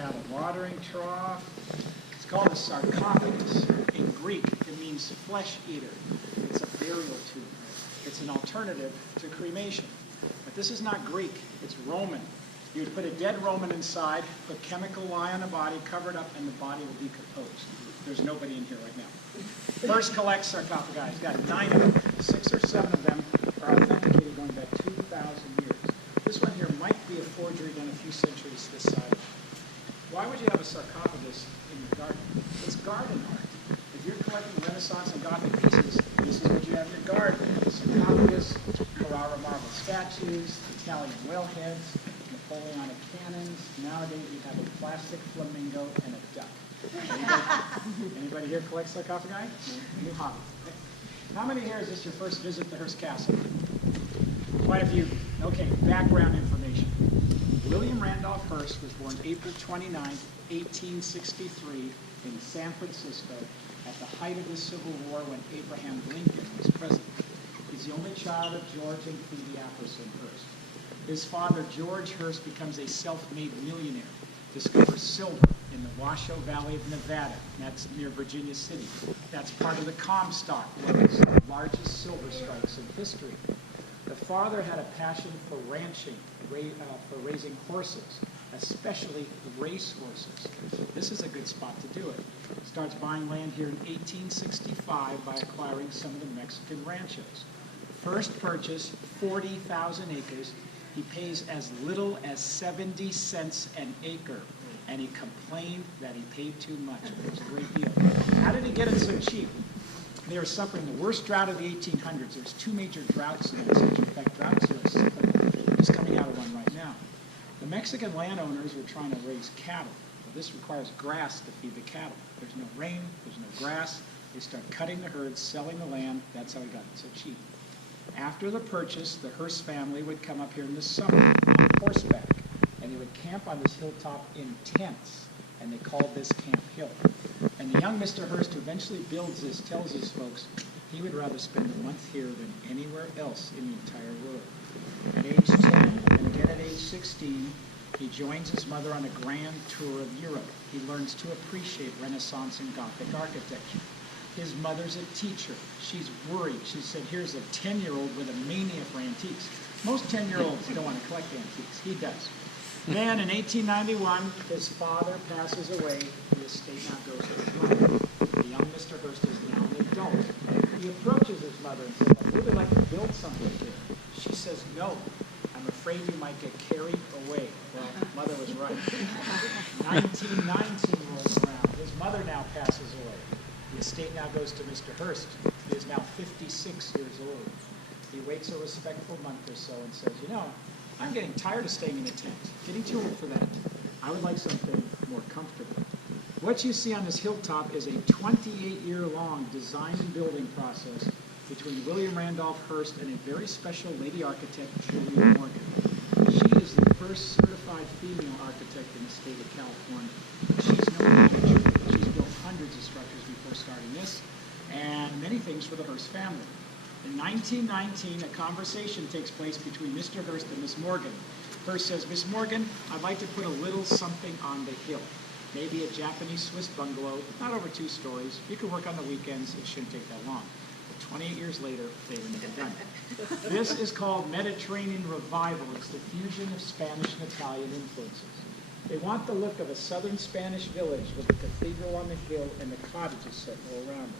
have a watering trough. It's called a sarcophagus. In Greek, it means flesh eater. It's a burial tomb. It's an alternative to cremation. But this is not Greek, it's Roman. You would put a dead Roman inside, put chemical lye on the body, cover it up, and the body will decompose. There's nobody in here right now. Hearst collects sarcophagi. He's got 9 of them. 6 or 7 of them are authenticated going back 2,000 years. This one here might be a forgery done a few centuries this side. Why would you have a sarcophagus in your garden? It's garden art. If you're collecting Renaissance and Gothic pieces, this is what you have in your garden. Sarcophagus, Carrara marble statues, Italian whaleheads, Napoleonic cannons. Nowadays you have a plastic flamingo and a duck. Anybody here collect sarcophagi? New hobby. Okay. How many here is this your first visit to Hearst Castle? Quite a few. Okay, background information. William Randolph Hearst was born April 29, 1863 in San Francisco at the height of the Civil War when Abraham Lincoln was president. He's the only child of George and Phoebe Apperson Hearst. His father, George Hearst, becomes a self-made millionaire, discovers silver in the Washoe Valley of Nevada. That's near Virginia City. That's part of the Comstock, one of the largest silver strikes in history. The father had a passion for ranching, for raising horses, especially race horses. This is a good spot to do it. Starts buying land here in 1865 by acquiring some of the Mexican ranchos. First purchase, 40,000 acres. He pays as little as 70 cents an acre, and he complained that he paid too much. It was a great deal. How did he get it so cheap? They were suffering the worst drought of the 1800s. There's 2 major droughts in that century. In fact, droughts are just coming out of one right now. The Mexican landowners were trying to raise cattle. Well, this requires grass to feed the cattle. There's no rain, there's no grass. They start cutting the herds, selling the land. That's how he got it so cheap. After the purchase, the Hearst family would come up here in the summer on horseback, and they would camp on this hilltop in tents, and they called this Camp Hill. And the young Mr. Hearst, who eventually builds this, tells these folks he would rather spend a month here than anywhere else in the entire world. At age 10, and again at age 16, he joins his mother on a grand tour of Europe. He learns to appreciate Renaissance and Gothic architecture. His mother's a teacher. She's worried. She said, here's a 10-year-old with a mania for antiques. Most 10-year-olds don't want to collect antiques. He does. Then in 1891, his father passes away. The estate now goes to his mother. The young Mr. Hearst is now an adult. He approaches his mother and says, I'd really like to build something here. She says, no. I'm afraid you might get carried away. Well, mother was right. 1919 rolls around. His mother now passes away. The estate now goes to Mr. Hearst. He is now 56 years old. He waits a respectful month or so and says, you know, I'm getting tired of staying in a tent, getting too old for that. I would like something more comfortable. What you see on this hilltop is a 28-year-long design and building process between William Randolph Hearst and a very special lady architect, Julia Morgan. She is the first certified female architect in the state of California. She's no manager. She's built hundreds of structures before starting this, and many things for the Hearst family. In 1919, a conversation takes place between Mr. Hearst and Miss Morgan. Hearst says, Miss Morgan, I'd like to put a little something on the hill. Maybe a Japanese Swiss bungalow, not over 2 stories. You can work on the weekends. It shouldn't take that long. But 28 years later, they were never done. This is called Mediterranean Revival. It's the fusion of Spanish and Italian influences. They want the look of a southern Spanish village with the cathedral on the hill and the cottages set all around it.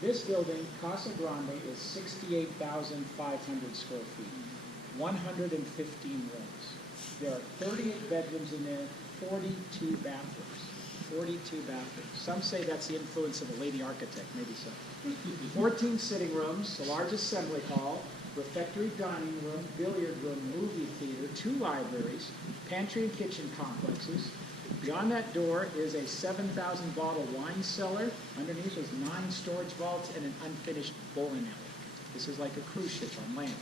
This building, Casa Grande, is 68,500 square feet, 115 rooms. There are 38 bedrooms in there, 42 bathrooms. 42 bathrooms. Some say that's the influence of a lady architect, maybe so. 14 sitting rooms, a large assembly hall, refectory dining room, billiard room, movie theater, 2 libraries, pantry and kitchen complexes. Beyond that door is a 7,000 bottle wine cellar. Underneath is 9 storage vaults and an unfinished bowling alley. This is like a cruise ship on land.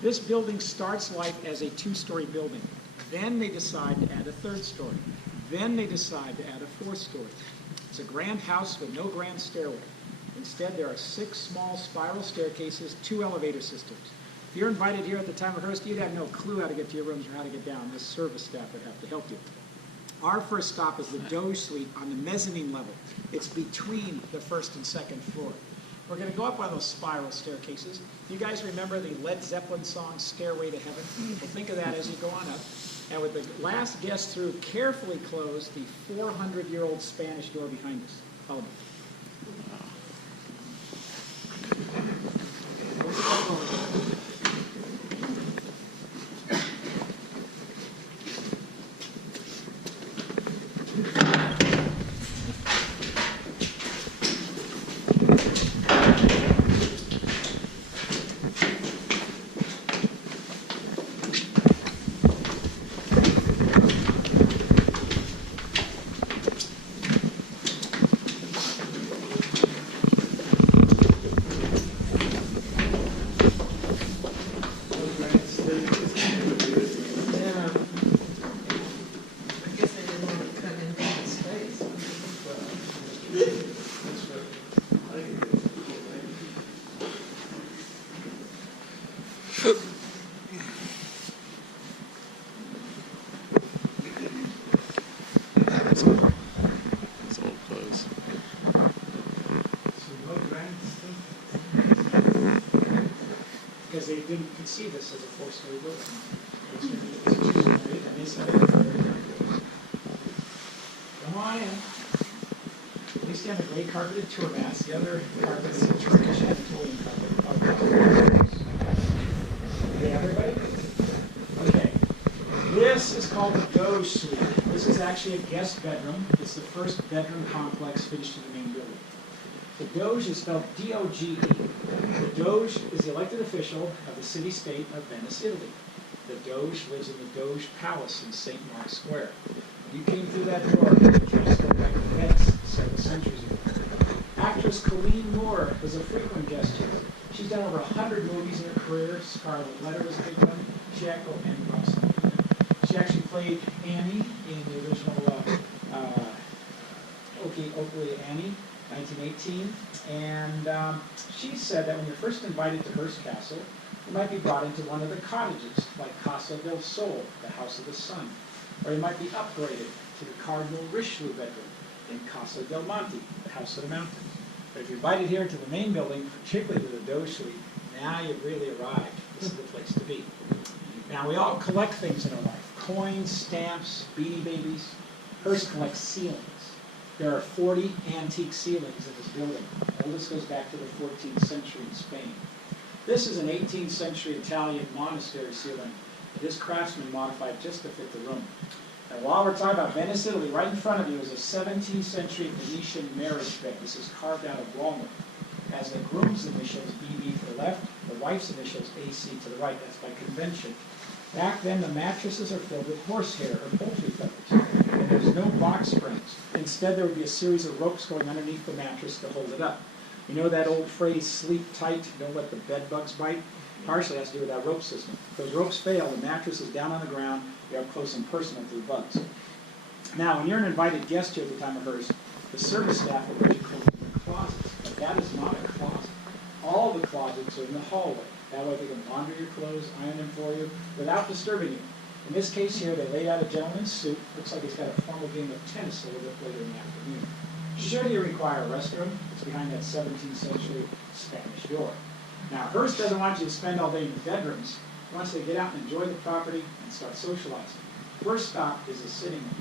This building starts life as a 2-story building. Then they decide to add a 3rd story. Then they decide to add a 4th story. It's a grand house with no grand stairway. Instead, there are 6 small spiral staircases, 2 elevator systems. If you're invited here at the time of Hearst, you'd have no clue how to get to your rooms or how to get down. This service staff would have to help you. Our first stop is the Doge Suite on the mezzanine level. It's between the first and second floor. We're going to go up one of those spiral staircases. You guys remember the Led Zeppelin song, Stairway to Heaven? Well, think of that as you go on up. And with the last guest through, carefully close the 400-year-old Spanish door behind us. Follow me. Because they didn't conceive this as a four-story building. And they said, come on in. At least you have a gray carpeted tour mats. The other carpet is a Turkish Anatolian carpet. Okay, everybody? Okay. This is called the Doge Suite. This is actually a guest bedroom. It's the first bedroom complex finished in the main building. The Doge is spelled D-O-G-E. The Doge is the elected official of the city-state of Venice, Italy. The Doge lives in the Doge Palace in St. Mark's Square. When you came through that door, you transported back to Venice several centuries ago. Actress Colleen Moore was a frequent guest here. She's done over 100 movies in her career. Scarlet Letter was a big one. Jekyll and Russell. She actually played Annie in the original Oakley Annie, 1918. And she said that when you're first invited to Hearst Castle, you might be brought into one of the cottages, like Casa del Sol, the House of the Sun. Or you might be upgraded to the Cardinal Richelieu bedroom in Casa del Monte, the House of the Mountain. But if you're invited here to the main building, particularly to the Doge Suite, now you've really arrived. This is the place to be. Now, we all collect things in our life. Coins, stamps, Beanie Babies. Hearst collects ceilings. There are 40 antique ceilings in this building. The oldest goes back to the 14th century in Spain. This is an 18th century Italian monastery ceiling. This craftsman modified just to fit the room. And while we're talking about Venice, Italy, right in front of you is a 17th century Venetian marriage bed. This is carved out of walnut. As the groom's initials, BB to the left, the wife's initials, AC to the right. That's by convention. Back then, the mattresses are filled with horsehair or poultry feathers. And there's no box springs. Instead, there would be a series of ropes going underneath the mattress to hold it up. You know that old phrase, sleep tight, don't let the bed bugs bite? Partially has to do with that rope system. If those ropes fail, the mattress is down on the ground, you're up close and personal to the bugs. Now, when you're an invited guest here at the time of Hearst, the service staff will let you close the closets. But that is not a closet. All the closets are in the hallway. That way they can launder your clothes, iron them for you, without disturbing you. In this case here, they laid out a gentleman's suit. Looks like he's got a formal game of tennis a little bit later in the afternoon. Should you require a restroom, it's behind that 17th century Spanish door. Now, Hearst doesn't want you to spend all day in the bedrooms. He wants you to get out and enjoy the property and start socializing. First stop is the sitting room.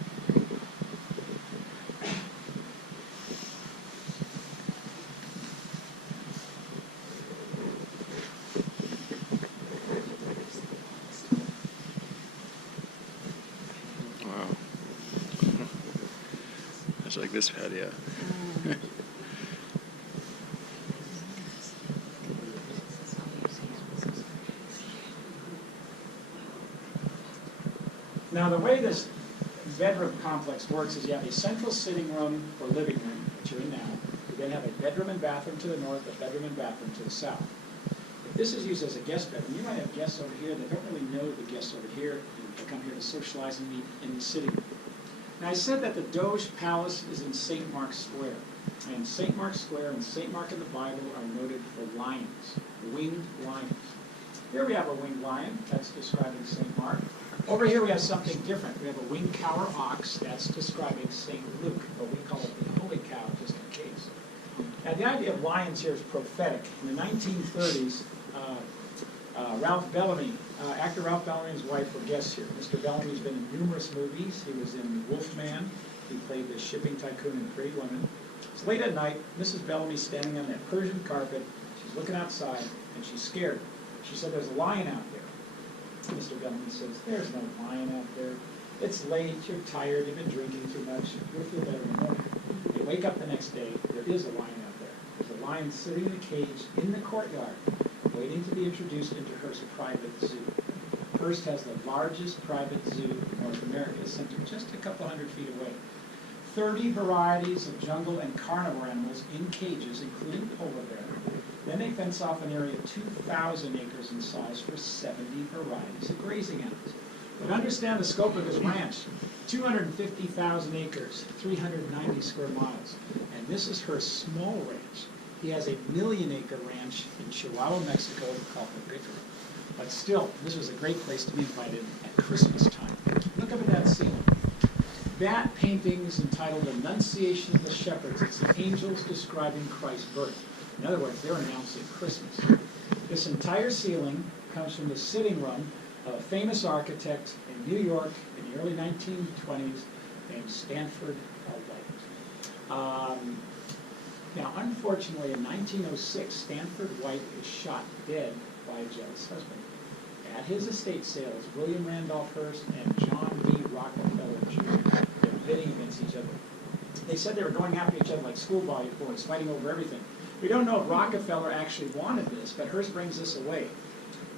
Wow. Much like this patio. Now, the way this bedroom complex works is you have a central sitting room or living room, which you're in now. You then have a bedroom and bathroom to the north, a bedroom and bathroom to the south. If this is used as a guest bedroom, you might have guests over here that don't really know the guests over here. They come here to socialize and meet in the sitting room. Now, I said that the Doge Palace is in St. Mark's Square. And St. Mark's Square and St. Mark in the Bible are noted for lions, winged lions. Here we have a winged lion. That's describing St. Mark. Over here we have something different. We have a winged cow or ox. That's describing St. Luke, but we call it the holy cow just in case. Now the idea of lions here is prophetic. In the 1930s, Ralph Bellamy, actor Ralph Bellamy and his wife were guests here. Mr. Bellamy's been in numerous movies. He was in Wolfman. He played the shipping tycoon in Pretty Woman. It's late at night. Mrs. Bellamy's standing on that Persian carpet. She's looking outside, and she's scared. She said, "There's a lion out there." Mr. Bellamy says, "There's no lion out there. It's late, you're tired, you've been drinking too much, you'll feel better in the morning." They wake up the next day, there is a lion out there. There's a lion sitting in a cage in the courtyard, waiting to be introduced into Hearst's private zoo. Hearst has the largest private zoo in North America, centered just a couple hundred feet away. 30 varieties of jungle and carnivore animals in cages, including polar bear. Then they fence off an area of 2,000 acres in size for 70 varieties of grazing animals. But understand the scope of his ranch. 250,000 acres, 390 square miles. And this is her small ranch. He has a 1,000,000-acre ranch in Chihuahua, Mexico, called the Bicker. But still, this was a great place to be invited at Christmas time. Look up at that ceiling. That painting is entitled Annunciation of the Shepherds. It's the angels describing Christ's birth. In other words, they're announcing Christmas. This entire ceiling comes from the sitting room of a famous architect in New York in the early 1920s named Stanford White. Now, unfortunately, in 1906, Stanford White is shot dead by a jealous husband. At his estate sales, William Randolph Hearst and John D. Rockefeller Jr. They're bidding against each other. They said they were going after each other like schoolboys, fighting over everything. We don't know if Rockefeller actually wanted this, but Hearst brings this away.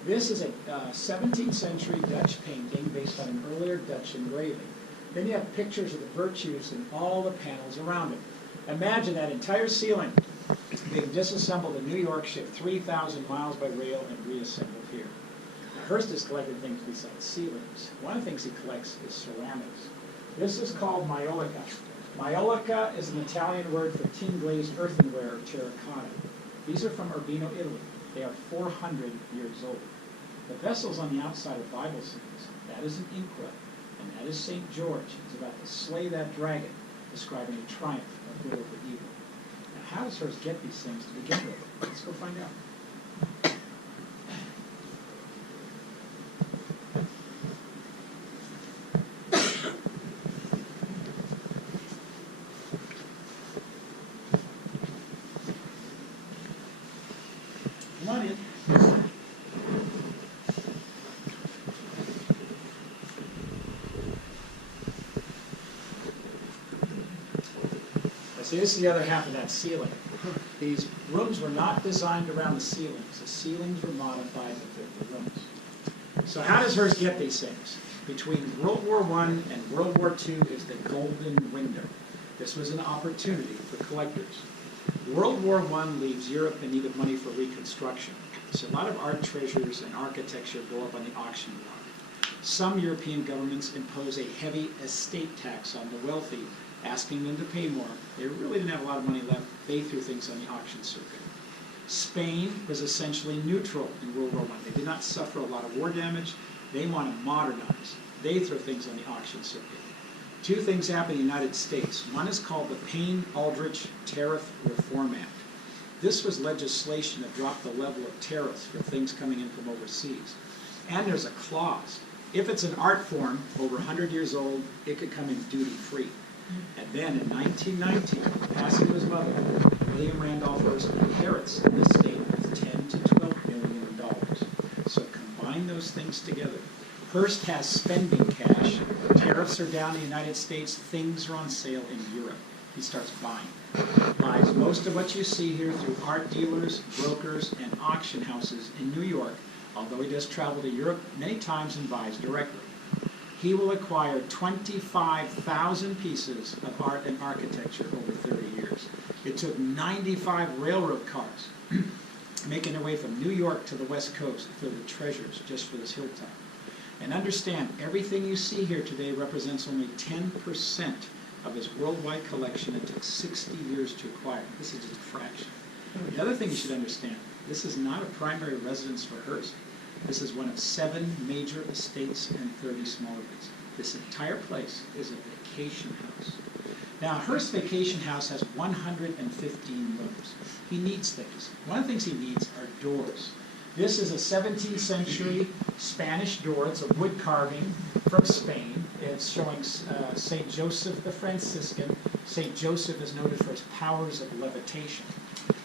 This is a 17th century Dutch painting based on an earlier Dutch engraving. Then you have pictures of the virtues in all the panels around it. Imagine that entire ceiling being disassembled in New York, shipped 3,000 miles by rail, and reassembled here. Now, Hearst has collected things besides ceilings. One of the things he collects is ceramics. This is called maiolica. Maiolica is an Italian word for tin-glazed earthenware or terracotta. These are from Urbino, Italy. They are 400 years old. The vessels on the outside are Bible scenes. That is an inkwell, and that is St. George. He's about to slay that dragon, describing the triumph of good over evil. Now, how does Hearst get these things to begin with? Let's go find out. Come on in. See, this is the other half of that ceiling. These rooms were not designed around the ceilings. The ceilings were modified to fit the rooms. So how does Hearst get these things? Between World War I and World War II is the golden window. This was an opportunity for collectors. World War I leaves Europe in need of money for reconstruction. So a lot of art treasures and architecture go up on the auction block. Some European governments impose a heavy estate tax on the wealthy, asking them to pay more. They really didn't have a lot of money left. They threw things on the auction circuit. Spain was essentially neutral in World War I. They did not suffer a lot of war damage. They want to modernize. They throw things on the auction circuit. Two things happen in the United States. One is called the Payne-Aldrich Tariff Reform Act. This was legislation that dropped the level of tariffs for things coming in from overseas. And there's a clause. If it's an art form over 100 years old, it could come in duty-free. And then in 1919, passing to his mother, William Randolph Hearst inherits the estate with $10 to $12 million. So combine those things together. Hearst has spending cash. Tariffs are down in the United States. Things are on sale in Europe. He starts buying. Buys most of what you see here through art dealers, brokers, and auction houses in New York, although he does travel to Europe many times and buys directly. He will acquire 25,000 pieces of art and architecture over 30 years. It took 95 railroad cars making their way from New York to the West Coast for the treasures just for this hilltop. And understand, everything you see here today represents only 10% of his worldwide collection. It took 60 years to acquire. This is just a fraction. The other thing you should understand, this is not a primary residence for Hearst. This is one of 7 major estates and 30 smaller ones. This entire place is a vacation house. Now, Hearst Vacation House has 115 rooms. He needs things. One of the things he needs are doors. This is a 17th century Spanish door. It's a wood carving from Spain. It's showing St. Joseph the Franciscan. St. Joseph is noted for his powers of levitation.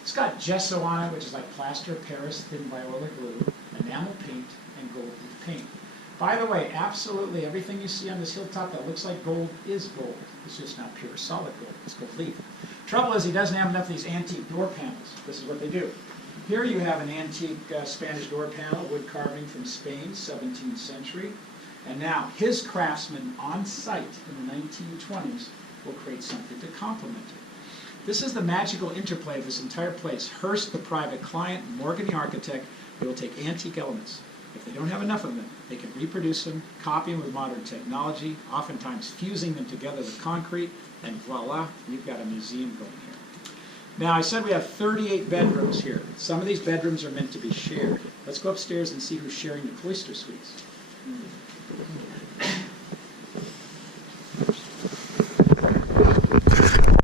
It's got gesso on it, which is like plaster of Paris, thin viola glue, enamel paint, and gold leaf paint. By the way, absolutely everything you see on this hilltop that looks like gold is gold. It's just not pure solid gold. It's gold leaf. Trouble is he doesn't have enough of these antique door panels. This is what they do. Here you have an antique Spanish door panel, wood carving from Spain, 17th century. And now his craftsmen on site in the 1920s will create something to complement it. This is the magical interplay of this entire place. Hearst, the private client, Morgan, the architect, they will take antique elements. If they don't have enough of them, they can reproduce them, copy them with modern technology, oftentimes fusing them together with concrete, and voila, you've got a museum going here. Now, I said we have 38 bedrooms here. Some of these bedrooms are meant to be shared. Let's go upstairs and see who's sharing the cloister suites.